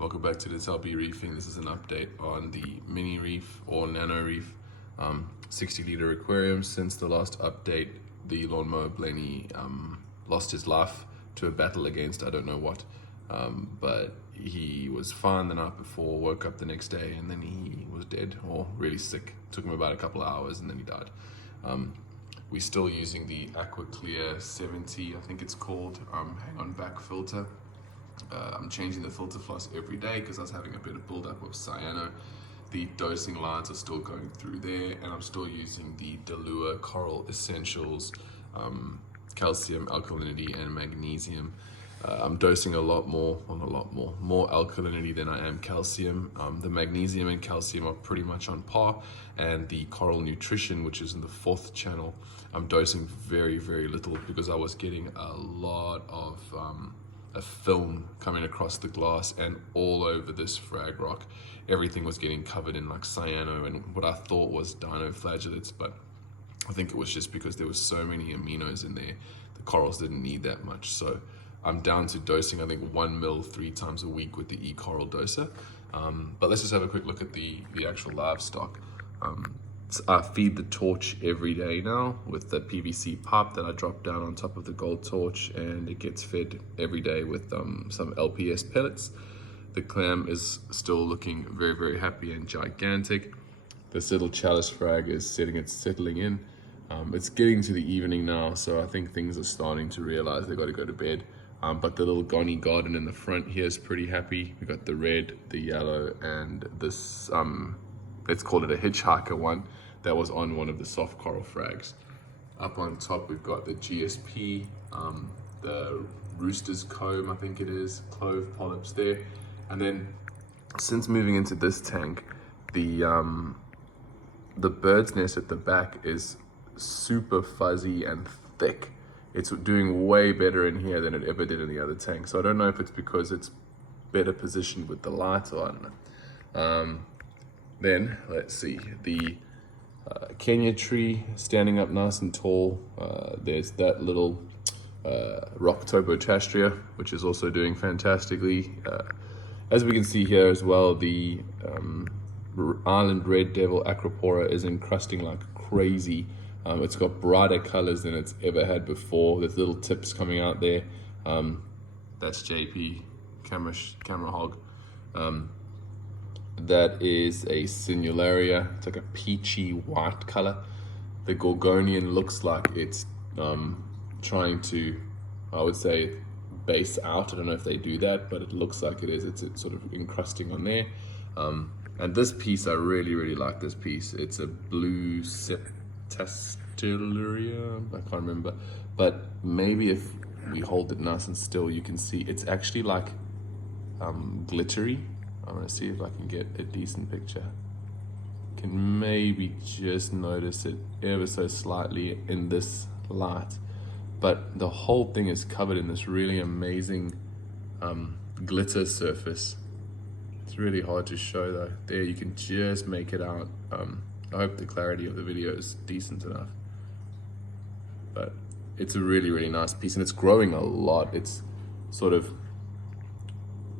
Welcome back to the SLB Reefing. This is an update on the mini reef or nano reef 60-liter aquarium. Since the last update, the lawnmower Blaney lost his life to a battle against I don't know what, but he was fine the night before, woke up the next day, and then he was dead or really sick. Took him about a couple of hours and then he died. We're still using the Aqua Clear 70, I think it's called, hang on back filter. I'm changing the filter floss every day because I was having a bit of buildup of cyano. The dosing lines are still going through there, and I'm still using the Delua Coral Essentials, calcium, alkalinity, and magnesium. I'm dosing more alkalinity than I am calcium. The magnesium and calcium are pretty much on par, and the Coral Nutrition, which is in the 4th channel, I'm dosing very, very little because I was getting a lot of a film coming across the glass and all over this frag rock. Everything was getting covered in like cyano and what I thought was dinoflagellates, but I think it was just because there was so many aminos in there. The corals didn't need that much. So I'm down to dosing, I think 1 mil 3 times a week with the e-coral doser. But let's just have a quick look at the actual livestock. So I feed the torch every day now with the PVC pipe that I drop down on top of the gold torch, and it gets fed every day with some LPS pellets. The clam is still looking very, very happy and gigantic. This little chalice frag is settling in. It's getting to the evening now, so I think things are starting to realize they got to go to bed. But the little Goni garden in the front here is pretty happy. We got the red, the yellow, and this let's call it a hitchhiker one that was on one of the soft coral frags. Up on top we've got the GSP, the rooster's comb, I think it is, clove polyps there. And then since moving into this tank, the bird's nest at the back is super fuzzy and thick. It's doing way better in here than it ever did in the other tank. So I don't know if it's because it's better positioned with the light or I don't know. Then let's see, the Kenya tree standing up nice and tall. There's that little rock tobotastria, which is also doing fantastically. As we can see here as well, the island red devil acropora is encrusting like crazy. It's got brighter colors than it's ever had before. There's little tips coming out there. That's JP, camera hog. That is a Sinularia. It's like a peachy white color. The Gorgonian looks like it's trying to, I would say, base out. I don't know if they do that, but it looks like it is. It's sort of encrusting on there. And this piece, I really, really like this piece. It's a blue Septastillaria, I can't remember. But maybe if we hold it nice and still, you can see it's actually like glittery. I'm gonna see if I can get a decent picture. You can maybe just notice it ever so slightly in this light, but the whole thing is covered in this really amazing glitter surface. It's really hard to show though. There you can just make it out. I hope the clarity of the video is decent enough, but it's a really, really nice piece, and it's growing a lot. It's sort of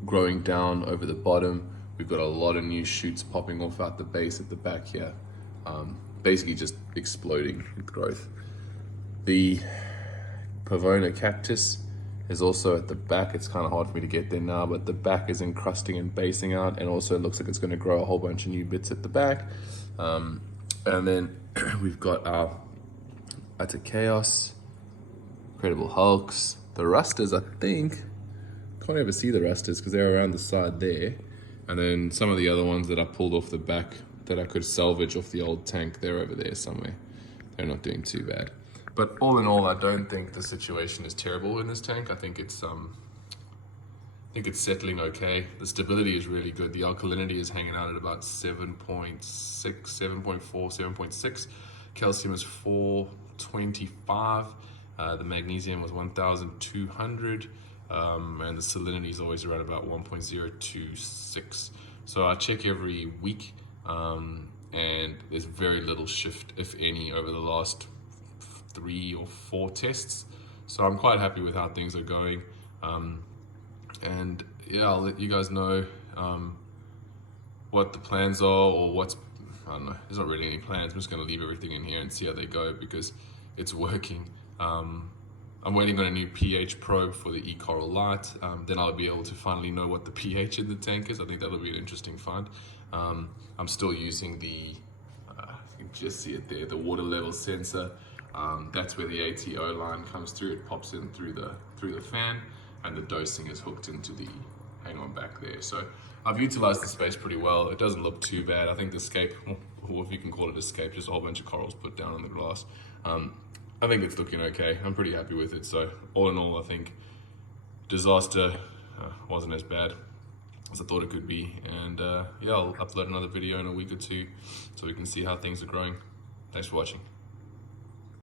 growing down over the bottom. We've got a lot of new shoots popping off out the base at the back here. Basically just exploding with growth. The Pavona cactus is also at the back. It's kind of hard for me to get there now, but the back is encrusting and basing out, and also it looks like it's going to grow a whole bunch of new bits at the back. And then we've got our Atachaos, Incredible Hulks, the Rusters, I think. Can't ever see the rusters because they're around the side there, and then some of the other ones that I pulled off the back that I could salvage off the old tank, they're over there somewhere. They're not doing too bad, but all in all, I don't think the situation is terrible in this tank. I think it's settling okay. The stability is really good. The alkalinity is hanging out at about 7.6, 7.4, 7.6. Calcium is 425. The magnesium was 1,200. And the salinity is always around about 1.026. So I check every week, and there's very little shift, if any, over the last 3 or 4 tests. So I'm quite happy with how things are going. And yeah, I'll let you guys know what the plans are, or what's, I don't know, there's not really any plans. I'm just going to leave everything in here and see how they go because it's working. I'm waiting on a new pH probe for the e-coral light. Then I'll be able to finally know what the pH in the tank is. I think that'll be an interesting find. I'm still using the, you can just see it there, the water level sensor. That's where the ATO line comes through. It pops in through the fan, and the dosing is hooked into the hang on back there. So I've utilized the space pretty well. It doesn't look too bad. I think the scape, or if you can call it a scape, just a whole bunch of corals put down on the glass. I think it's looking okay. I'm pretty happy with it. So all in all, I think disaster wasn't as bad as I thought it could be. And yeah, I'll upload another video in a week or two so we can see how things are growing. Thanks for watching.